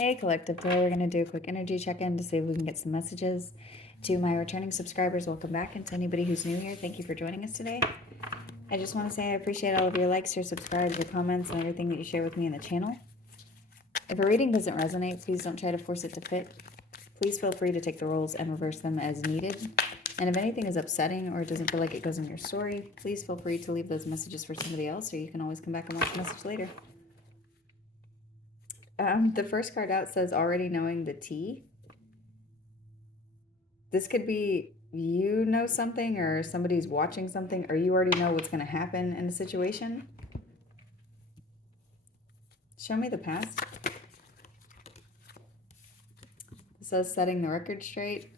Hey Collective, today we're going to do a quick energy check-in to see if we can get some messages. To my returning subscribers, welcome back, and to anybody who's new here, thank you for joining us today. I just want to say I appreciate all of your likes, your subscribes, your comments, and everything that you share with me in the channel. If a reading doesn't resonate, please don't try to force it to fit. Please feel free to take the roles and reverse them as needed. And if anything is upsetting or it doesn't feel like it goes in your story, please feel free to leave those messages for somebody else, or you can always come back and watch the message later. The first card out says already knowing the tea. This could be you know something or somebody's watching something, or you already know what's going to happen in a situation. Show me the past. It says setting the record straight.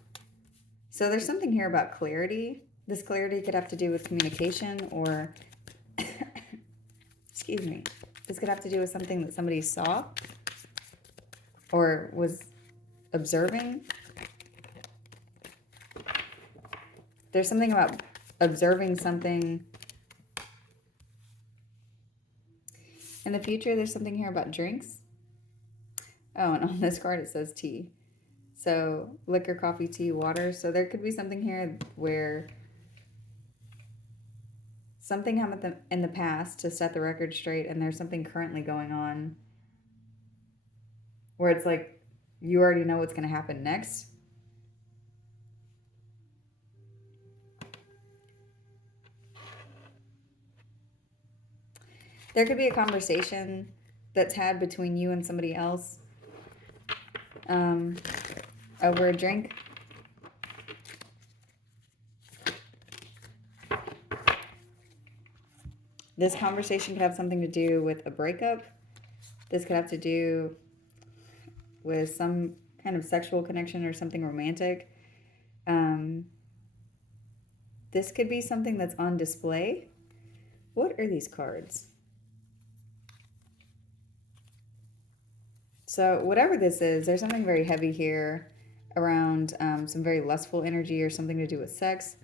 So there's something here about clarity. This clarity could have to do with communication or, excuse me, this could have to do with something that somebody saw or was observing. There's something about observing something. In the future, there's something here about drinks. Oh, and on this card it says tea. So liquor, coffee, tea, water. So there could be something here where something happened in the past to set the record straight, and there's something currently going on where it's like you already know what's going to happen next. There could be a conversation that's had between you and somebody else over a drink. This conversation could have something to do with a breakup. This could have to do with some kind of sexual connection or something romantic. This could be something that's on display. What are these cards? So whatever this is, there's something very heavy here around some very lustful energy or something to do with sex.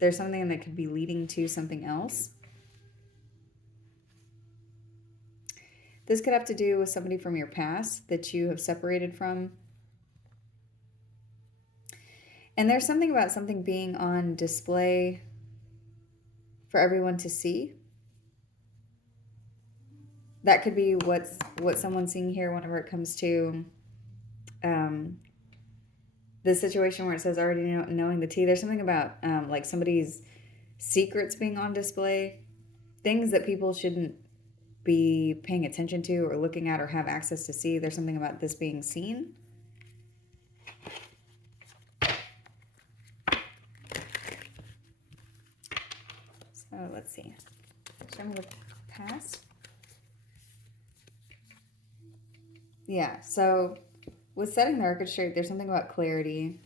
There's something that could be leading to something else. This could have to do with somebody from your past that you have separated from. And there's something about something being on display for everyone to see. That could be what someone's seeing here whenever it comes to the situation where it says already knowing the tea. There's something about like somebody's secrets being on display, things that people shouldn't be paying attention to or looking at or have access to see. There's something about this being seen. So let's see. Show me the past. Yeah, so with setting the record straight, there's something about clarity.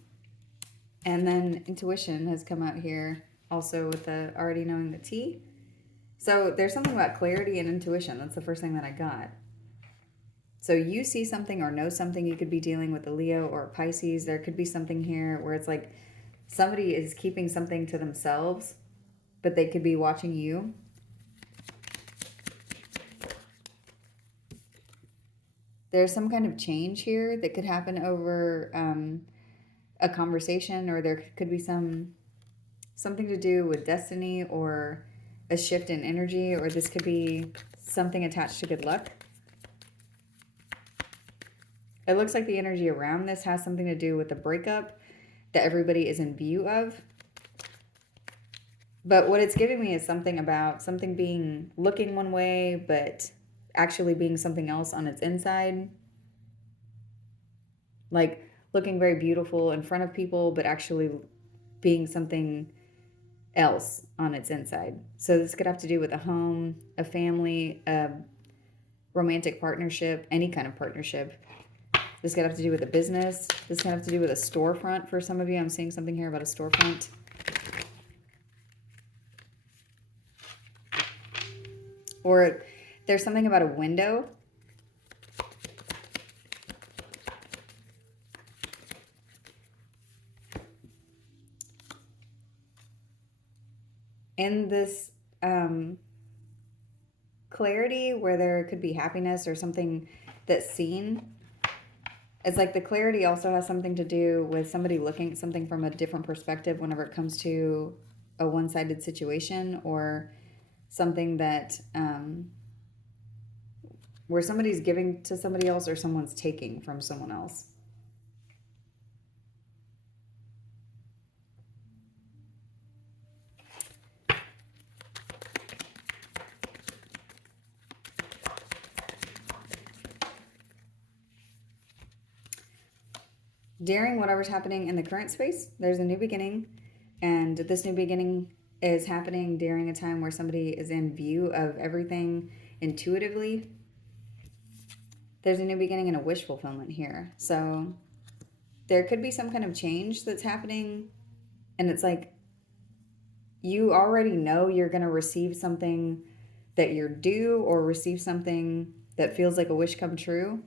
And then intuition has come out here also with the already knowing the tea. So there's something about clarity and intuition. That's the first thing that I got. So you see something or know something. You could be dealing with a Leo or a Pisces. There could be something here where it's like somebody is keeping something to themselves, but they could be watching you. There's some kind of change here that could happen over a conversation, or there could be something to do with destiny or a shift in energy, or this could be something attached to good luck. It looks like the energy around this has something to do with the breakup that everybody is in view of. But what it's giving me is something about something being looking one way, but actually being something else on its inside. Like looking very beautiful in front of people, but actually being something else on its inside. So this could have to do with a home, a family, a romantic partnership, any kind of partnership. This could have to do with a business. This could have to do with a storefront for some of you. I'm seeing something here about a storefront. Or there's something about a window. In this clarity where there could be happiness or something that's seen, It's like the clarity also has something to do with somebody looking at something from a different perspective whenever it comes to a one-sided situation, or something that where somebody's giving to somebody else or someone's taking from someone else. During whatever's happening in the current space, there's a new beginning, and this new beginning is happening during a time where somebody is in view of everything intuitively. There's a new beginning and a wish fulfillment here. So there could be some kind of change that's happening, and it's like you already know you're going to receive something that you're due, or receive something that feels like a wish come true.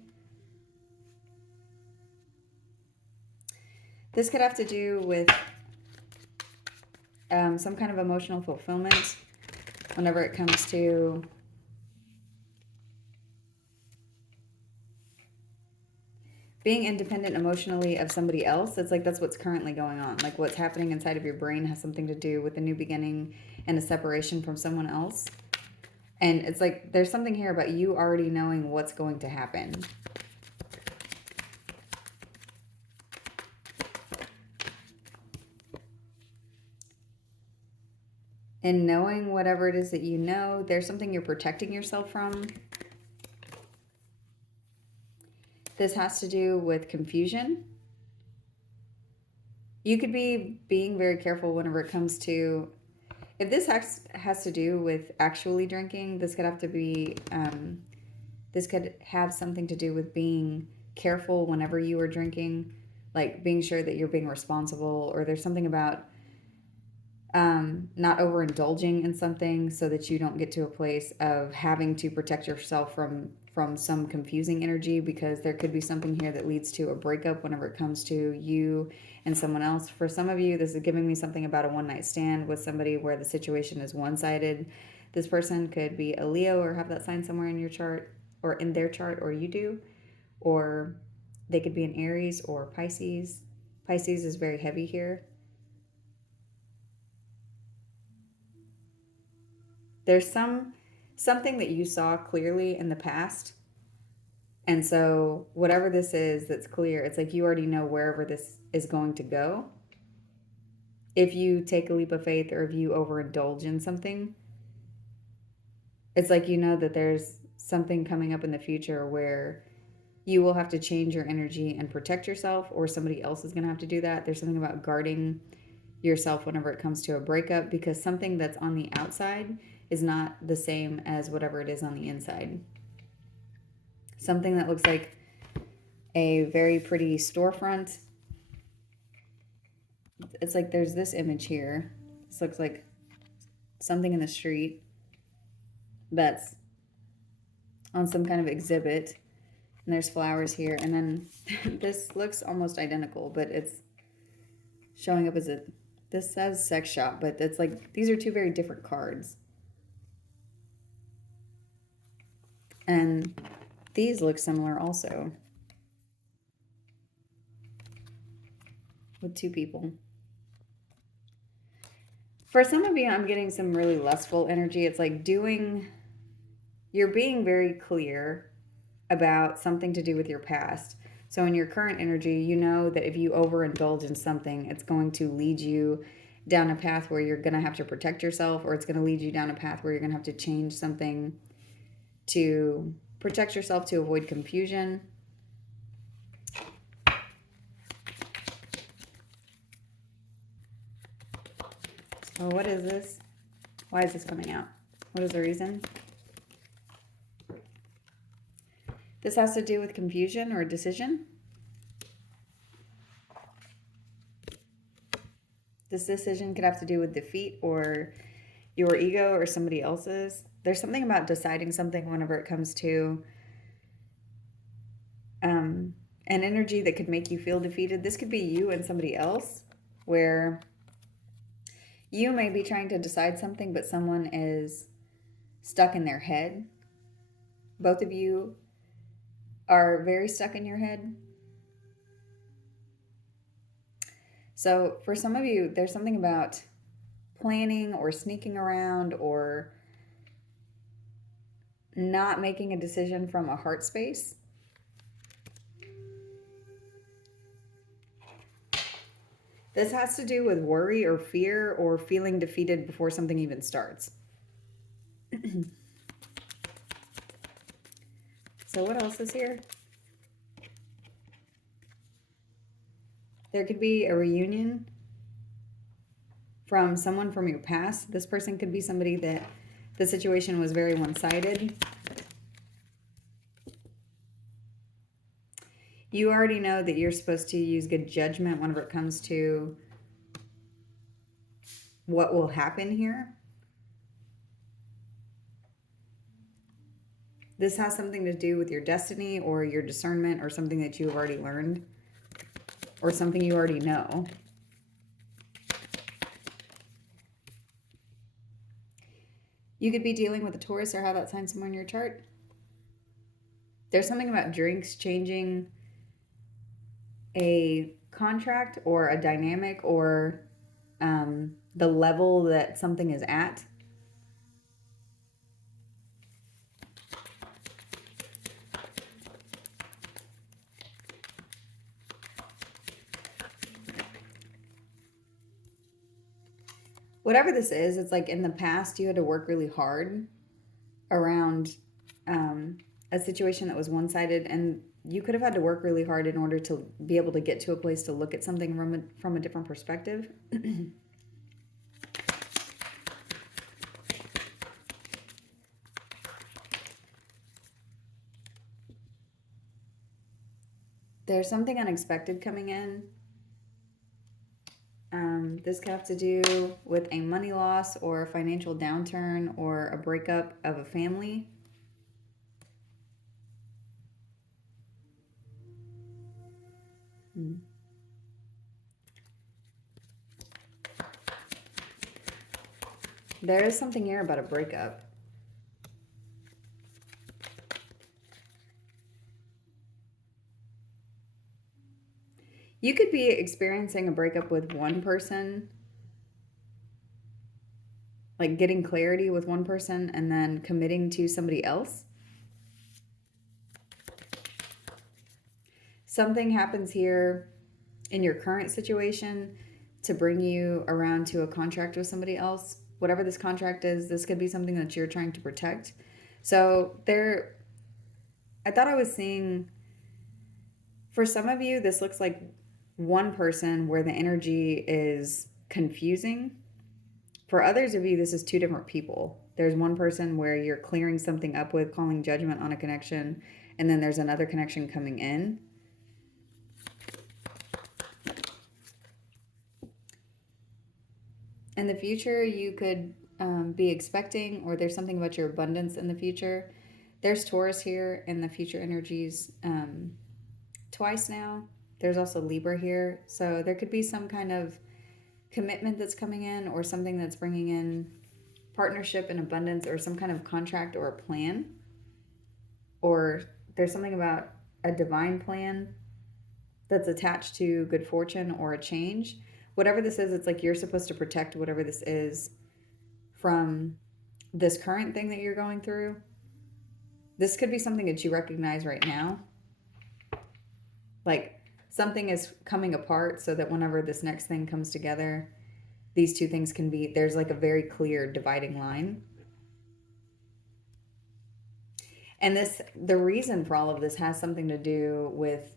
This could have to do with some kind of emotional fulfillment whenever it comes to being independent emotionally of somebody else. It's like that's what's currently going on. Like what's happening inside of your brain has something to do with a new beginning and a separation from someone else. And it's like there's something here about you already knowing what's going to happen. And knowing whatever it is that you know, there's something you're protecting yourself from. This has to do with confusion. You could be being very careful whenever it comes to, if this has to do with actually drinking, this could have to be, this could have something to do with being careful whenever you are drinking, like being sure that you're being responsible, or there's something about not overindulging in something so that you don't get to a place of having to protect yourself from some confusing energy, because there could be something here that leads to a breakup whenever it comes to you and someone else. For some of you, this is giving me something about a one-night stand with somebody where the situation is one-sided. This person could be a Leo or have that sign somewhere in your chart, or in their chart, or you do, or they could be an Aries or Pisces. Pisces is very heavy here. There's something that you saw clearly in the past, and so whatever this is that's clear, it's like you already know wherever this is going to go. If you take a leap of faith, or if you overindulge in something, it's like you know that there's something coming up in the future where you will have to change your energy and protect yourself, or somebody else is going to have to do that. There's something about guarding yourself whenever it comes to a breakup, because something that's on the outside is not the same as whatever it is on the inside. Something that looks like a very pretty storefront. It's like there's this image here. This looks like something in the street that's on some kind of exhibit. And there's flowers here. And then this looks almost identical, but it's showing up as a, this says sex shop, but it's like these are two very different cards. And these look similar also, with two people. For some of you, I'm getting some really lustful energy. It's like you're being very clear about something to do with your past. So in your current energy, you know that if you overindulge in something, it's going to lead you down a path where you're going to have to protect yourself, or it's going to lead you down a path where you're going to have to change something to protect yourself, to avoid confusion. So what is this? Why is this coming out? What is the reason? This has to do with confusion or decision. This decision could have to do with defeat, or your ego, or somebody else's. There's something about deciding something whenever it comes to an energy that could make you feel defeated. This could be you and somebody else, where you may be trying to decide something, but someone is stuck in their head. Both of you are very stuck in your head. So for some of you, there's something about planning or sneaking around or not making a decision from a heart space. This has to do with worry or fear or feeling defeated before something even starts. So what else is here? There could be a reunion from someone from your past. This person could be somebody that the situation was very one-sided. You already know that you're supposed to use good judgment whenever it comes to what will happen here. This has something to do with your destiny or your discernment or something that you've already learned or something you already know. You could be dealing with a Taurus or have that sign somewhere in your chart. There's something about drinks changing a contract or a dynamic or the level that something is at. Whatever this is, it's like in the past you had to work really hard around a situation that was one-sided, and you could have had to work really hard in order to be able to get to a place to look at something from a different perspective. There's something unexpected coming in. This could have to do with a money loss or a financial downturn or a breakup of a family. There is something here about a breakup. You could be experiencing a breakup with one person, like getting clarity with one person and then committing to somebody else. Something happens here in your current situation to bring you around to a contract with somebody else. Whatever this contract is, this could be something that you're trying to protect. So I thought I was seeing, for some of you, this looks like one person where the energy is confusing. For others of you, this is two different people. There's one person where you're clearing something up with, calling judgment on a connection, and then there's another connection coming in. In the future, you could be expecting, or there's something about your abundance in the future. There's Taurus here in the future energies twice now. There's also Libra here. So there could be some kind of commitment that's coming in or something that's bringing in partnership and abundance or some kind of contract or a plan. Or there's something about a divine plan that's attached to good fortune or a change. Whatever this is, it's like you're supposed to protect whatever this is from this current thing that you're going through. This could be something that you recognize right now. Like something is coming apart so that whenever this next thing comes together, these two things can be, there's like a very clear dividing line. And the reason for all of this has something to do with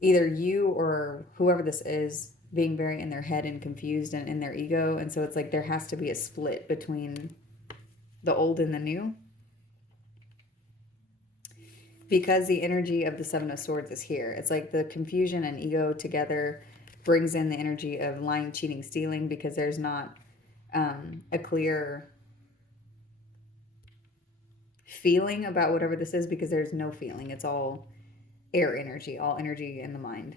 either you or whoever this is being very in their head and confused and in their ego. And so it's like there has to be a split between the old and the new. Because the energy of the Seven of Swords is here. It's like the confusion and ego together brings in the energy of lying, cheating, stealing, because there's not a clear feeling about whatever this is, because there's no feeling. It's all air energy, all energy in the mind.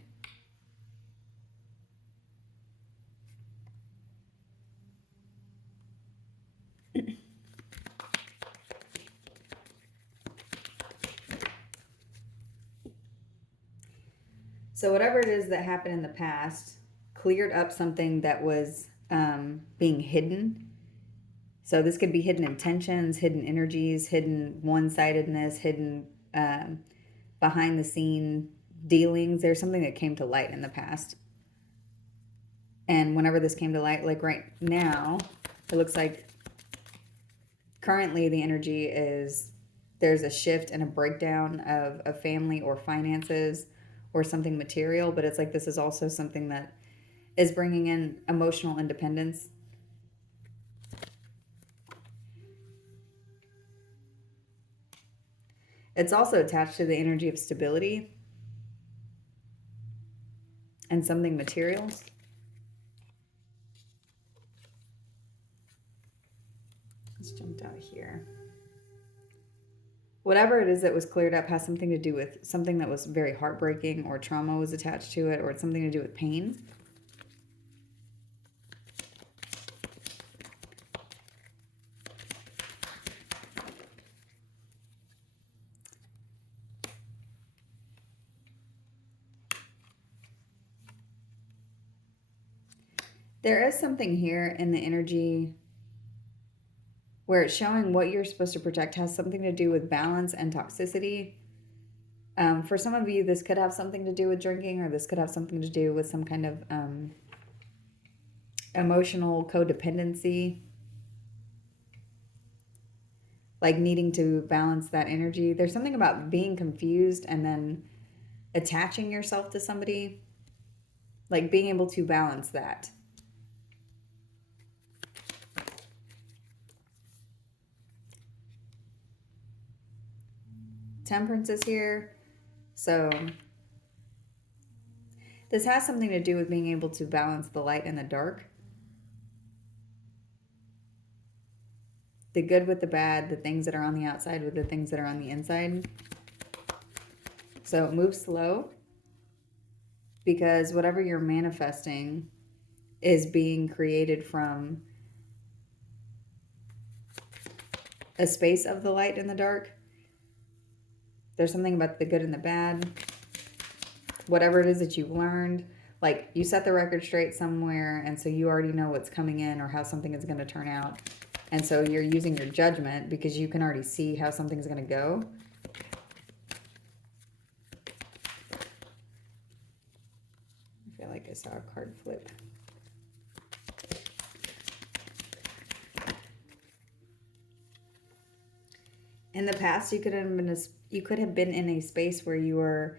So whatever it is that happened in the past, cleared up something that was being hidden. So this could be hidden intentions, hidden energies, hidden one-sidedness, hidden behind the scene dealings. There's something that came to light in the past. And whenever this came to light, like right now, it looks like currently the energy is there's a shift and a breakdown of a family or finances or something material, but it's like this is also something that is bringing in emotional independence. It's also attached to the energy of stability and something material. Let's jump out here. Whatever it is that was cleared up has something to do with something that was very heartbreaking, or trauma was attached to it, or it's something to do with pain. There is something here in the energy where it's showing what you're supposed to protect has something to do with balance and toxicity. For some of you, this could have something to do with drinking, or this could have something to do with some kind of emotional codependency, like needing to balance that energy. There's something about being confused and then attaching yourself to somebody, like being able to balance that. Temperance is here. So this has something to do with being able to balance the light and the dark, the good with the bad, the things that are on the outside with the things that are on the inside. So move slow, because whatever you're manifesting is being created from a space of the light and the dark. There's something about the good and the bad. Whatever it is that you've learned, like you set the record straight somewhere, and so you already know what's coming in or how something is going to turn out. And so you're using your judgment because you can already see how something's going to go. I feel like I saw a card flip. In the past, you could have been in a space where you were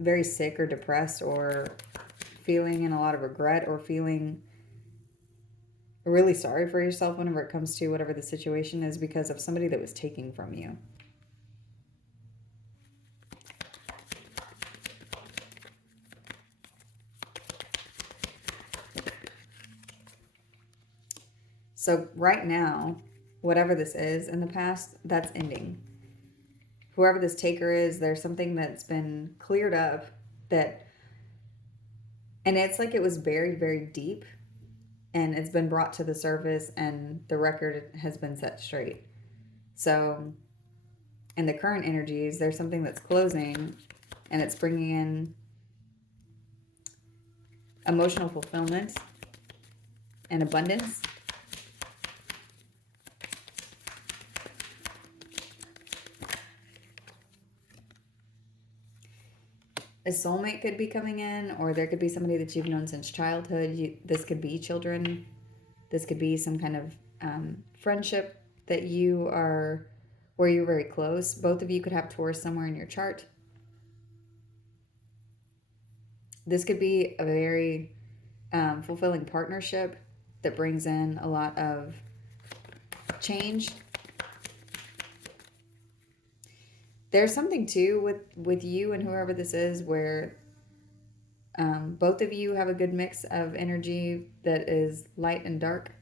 very sick or depressed, or feeling in a lot of regret, or feeling really sorry for yourself whenever it comes to whatever the situation is, because of somebody that was taking from you. So right now, whatever this is in the past, that's ending. Whoever this taker is, there's something that's been cleared up that, and it's like it was buried very deep, and it's been brought to the surface, and the record has been set straight. So in the current energies, there's something that's closing, and it's bringing in emotional fulfillment and abundance. A soulmate could be coming in, or there could be somebody that you've known since childhood. This could be children. This could be some kind of friendship that you are, where you're very close. Both of you could have Taurus somewhere in your chart. This could be a very fulfilling partnership that brings in a lot of change. There's something too with you and whoever this is, where both of you have a good mix of energy that is light and dark.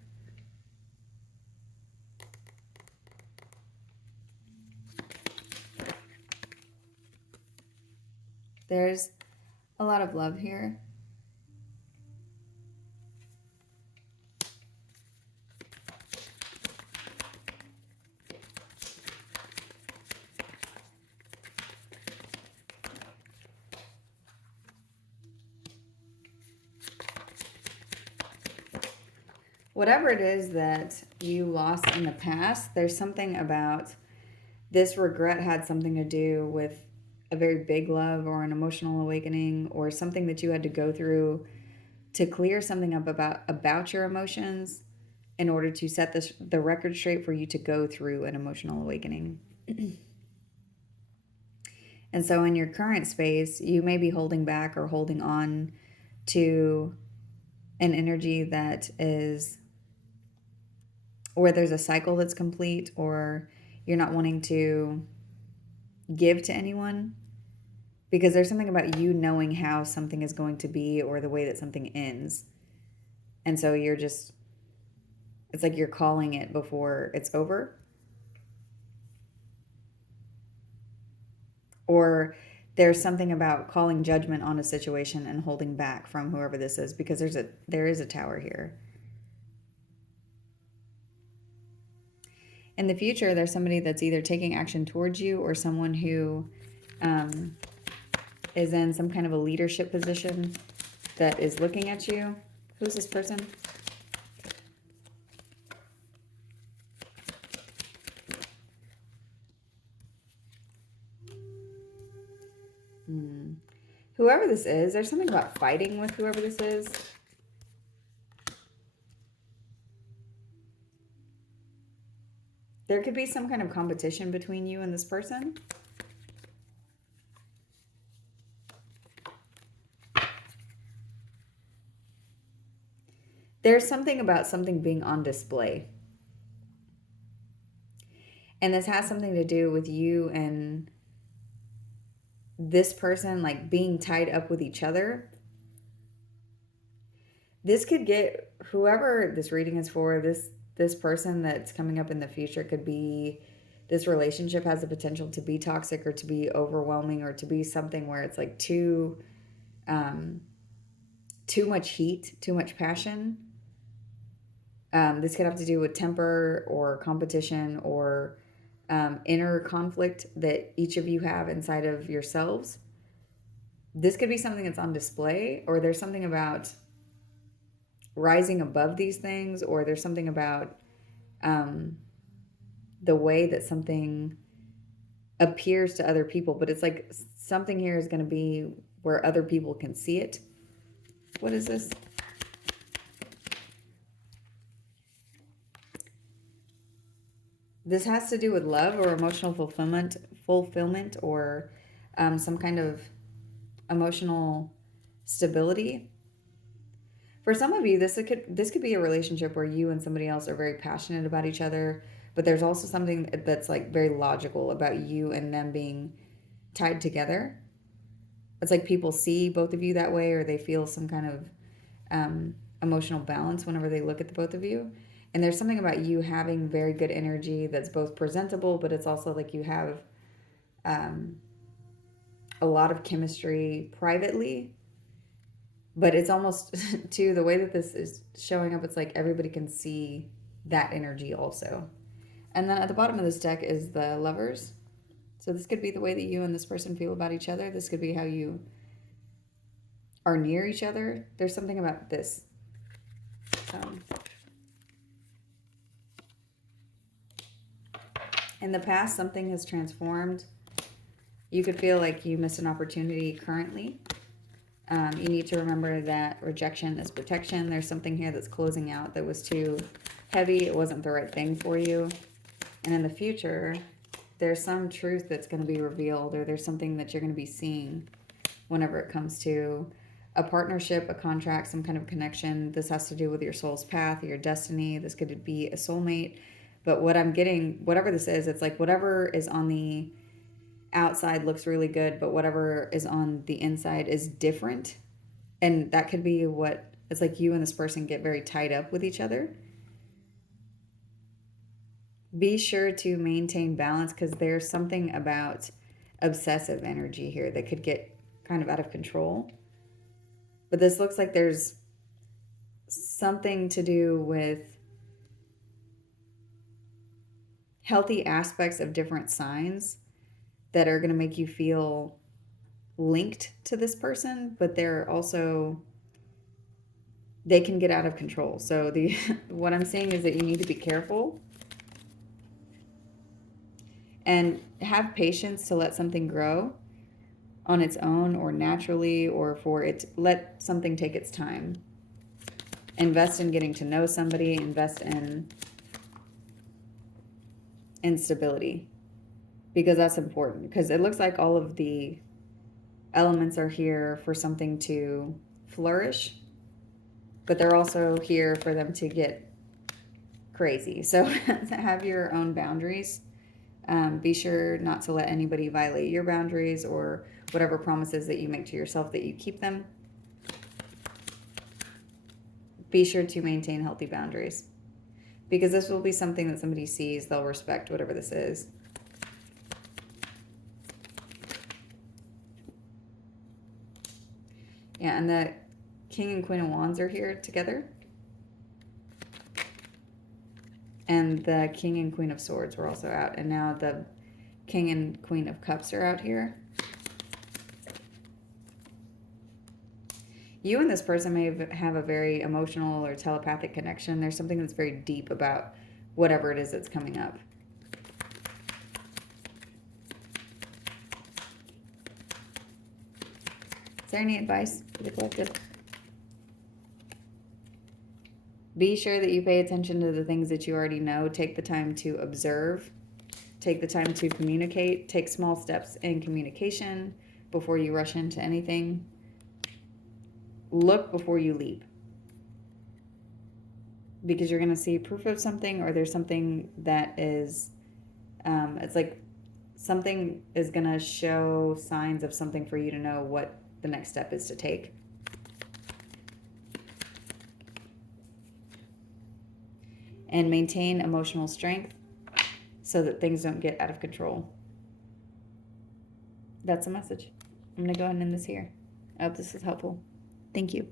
There's a lot of love here. whatever it is that you lost in the past, there's something about this regret had something to do with a very big love or an emotional awakening or something that you had to go through to clear something up about your emotions in order to set the record straight for you to go through an emotional awakening. And so in your current space, you may be holding back or holding on to an energy that is, or there's a cycle that's complete, or you're not wanting to give to anyone because there's something about you knowing how something is going to be or the way that something ends. And so you're just, it's like you're calling it before it's over. Or there's something about calling judgment on a situation and holding back from whoever this is because there is a tower here. In the future, there's somebody that's either taking action towards you or someone who is in some kind of a leadership position that is looking at you. Who's this person? Whoever this is, there's something about fighting with whoever this is. There could be some kind of competition between you and this person. There's something about something being on display. And this has something to do with you and this person like being tied up with each other. This could get whoever this reading is for, this person that's coming up in the future could be, this relationship has the potential to be toxic or to be overwhelming or to be something where it's like too much heat, too much passion. This could have to do with temper or competition or inner conflict that each of you have inside of yourselves. This could be something that's on display, or there's something about rising above these things, or there's something about the way that something appears to other people, but it's like something here is going to be where other people can see it. What is this? This has to do with love or emotional fulfillment, or some kind of emotional stability. For some of you, this could be a relationship where you and somebody else are very passionate about each other, but there's also something that's like very logical about you and them being tied together. It's like people see both of you that way, or they feel some kind of emotional balance whenever they look at the both of you. And there's something about you having very good energy that's both presentable, but it's also like you have a lot of chemistry privately. But it's almost, too, the way that this is showing up, it's like everybody can see that energy also. And then at the bottom of this deck is the Lovers. So this could be the way that you and this person feel about each other. This could be how you are near each other. There's something about this. In the past, something has transformed. You could feel like you missed an opportunity currently. You need to remember that rejection is protection. There's something here that's closing out that was too heavy. It wasn't the right thing for you. And in the future, there's some truth that's going to be revealed, or there's something that you're going to be seeing whenever it comes to a partnership, a contract, some kind of connection. This has to do with your soul's path, your destiny. This could be a soulmate. But what I'm getting, whatever this is, it's like whatever is on the outside looks really good, but whatever is on the inside is different. And that could be what it's like you and this person get very tied up with each other. Be sure to maintain balance, because there's something about obsessive energy here that could get kind of out of control. But this looks like there's something to do with healthy aspects of different signs that are going to make you feel linked to this person, but they're also they can get out of control. So what I'm saying is that you need to be careful and have patience to let something grow on its own or naturally, or let something take its time. Invest in getting to know somebody, invest in stability, because that's important, because it looks like all of the elements are here for something to flourish, but they're also here for them to get crazy. So have your own boundaries. Be sure not to let anybody violate your boundaries, or whatever promises that you make to yourself, that you keep them. Be sure to maintain healthy boundaries, because this will be something that somebody sees. They'll respect whatever this is. Yeah, and the King and Queen of Wands are here together. And the King and Queen of Swords were also out. And now the King and Queen of Cups are out here. You and this person may have a very emotional or telepathic connection. There's something that's very deep about whatever it is that's coming up. Is there any advice for the collective? Be sure that you pay attention to the things that you already know. Take the time to observe. Take the time to communicate. Take small steps in communication before you rush into anything. Look before you leap. Because you're going to see proof of something, or there's something that is, it's like something is going to show signs of something for you to know what the next step is to take. And maintain emotional strength so that things don't get out of control. That's a message. I'm going to go ahead and end this here. I hope this is helpful. Thank you.